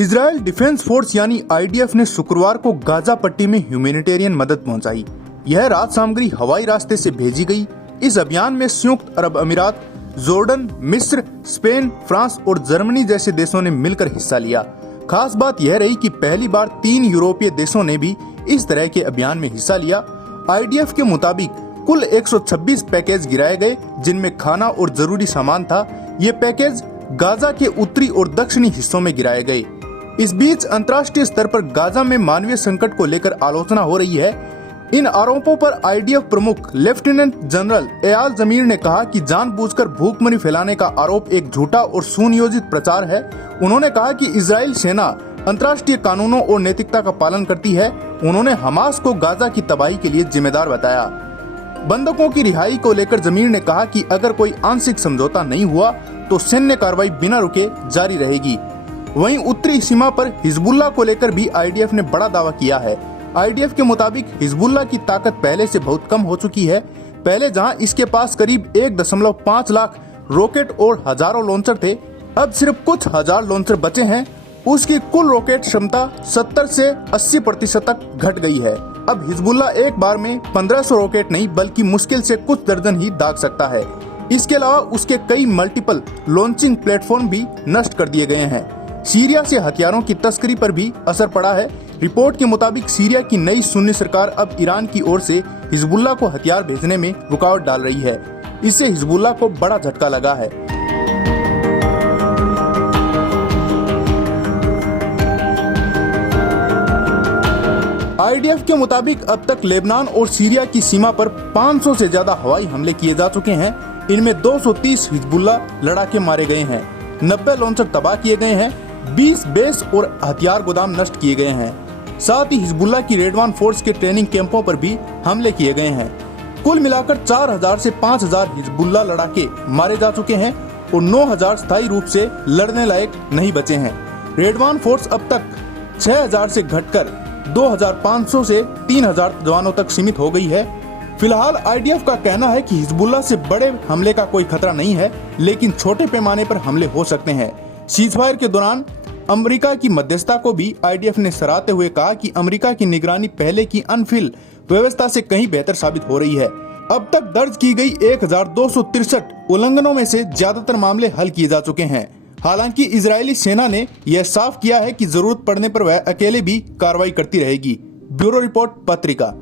Israel defence force यानी IDF ने शुक्रवार को गाजा पट्टी में ह्यूमैनिटेरियन मदद पहुंचाई। यह राहत सामग्री हवाई रास्ते से भेजी गई। इस अभियान में संयुक्त अरब अमीरात, जॉर्डन, मिस्र, स्पेन, फ्रांस और जर्मनी जैसे देशों ने मिलकर हिस्सा लिया। खास बात यह रही कि पहली बार 3 यूरोपीय देशों ने भी इस तरह के अभियान में हिस्सा लिया। आईडीएफ के मुताबिक कुल 126 पैकेज गिराए गए, जिनमें खाना और जरूरी सामान था। ये पैकेज गाजा के उत्तरी और दक्षिणी हिस्सों में गिराए गए। इस बीच अंतर्राष्ट्रीय स्तर पर गाजा में मानवीय संकट को लेकर आलोचना हो रही है। इन आरोपों पर आईडीएफ प्रमुख लेफ्टिनेंट जनरल एयाल जमीर ने कहा कि जानबूझकर भूखमरी फैलाने का आरोप एक झूठा और सुनियोजित प्रचार है। उन्होंने कहा कि इजरायल सेना अंतर्राष्ट्रीय कानूनों और नैतिकता का पालन करती है। उन्होंने हमास को गाजा की तबाही के लिए जिम्मेदार बताया। बंधकों की रिहाई को लेकर जमीर ने कहा कि अगर कोई आंशिक समझौता नहीं हुआ तो सैन्य कार्रवाई बिना रुके जारी रहेगी। वहीं उत्तरी सीमा पर हिजबुल्लाह को लेकर भी आईडीएफ ने बड़ा दावा किया है। आईडीएफ के मुताबिक हिजबुल्लाह की ताकत पहले से बहुत कम हो चुकी है। पहले जहां इसके पास करीब 1.5 लाख रॉकेट और हजारों लॉन्चर थे, अब सिर्फ कुछ हजार लॉन्चर बचे हैं। उसकी कुल रॉकेट क्षमता 70 से 80% तक घट गई है। अब हिजबुल्लाह एक बार में 1500 रॉकेट नहीं बल्कि मुश्किल से कुछ दर्जन ही दाग सकता है। इसके अलावा उसके कई मल्टीपल लॉन्चिंग प्लेटफॉर्म भी नष्ट कर दिए गए हैं। सीरिया से हथियारों की तस्करी पर भी असर पड़ा है। रिपोर्ट के मुताबिक सीरिया की नई सुन्नी सरकार अब ईरान की ओर से हिजबुल्लाह को हथियार भेजने में रुकावट डाल रही है। इससे हिजबुल्लाह को बड़ा झटका लगा है। आईडीएफ के मुताबिक अब तक लेबनान और सीरिया की सीमा पर 500 से ज्यादा हवाई हमले किए जा चुके हैं। इनमें 230 हिजबुल्लाह लड़ाके मारे गए हैं, 90 लॉन्चर तबाह किए गए हैं, 20 बेस और हथियार गोदाम नष्ट किए गए हैं। साथ ही हिजबुल्लाह की रेडवान फोर्स के ट्रेनिंग कैंपों पर भी हमले किए गए हैं। कुल मिलाकर 4000 से 5000 हिजबुल्लाह लड़ाके मारे जा चुके हैं और 9000 स्थायी रूप से लड़ने लायक नहीं बचे हैं। रेडवान फोर्स अब तक 6000 से घटकर 2500 से 3000 जवानों तक सीमित हो गई है। फिलहाल आईडीएफ का कहना है कि हिजबुल्लाह से बड़े हमले का कोई खतरा नहीं है, लेकिन छोटे पैमाने पर हमले हो सकते हैं। सीजफायर के दौरान अमेरिका की मध्यस्थता को भी आईडीएफ ने सराहते हुए कहा कि अमेरिका की निगरानी पहले की अनफिल व्यवस्था से कहीं बेहतर साबित हो रही है। अब तक दर्ज की गई 1263 उल्लंघनों में से ज्यादातर मामले हल किए जा चुके हैं। हालांकि इजरायली सेना ने यह साफ किया है कि जरूरत पड़ने पर वह अकेले भी कार्रवाई करती रहेगी। ब्यूरो रिपोर्ट पत्रिका।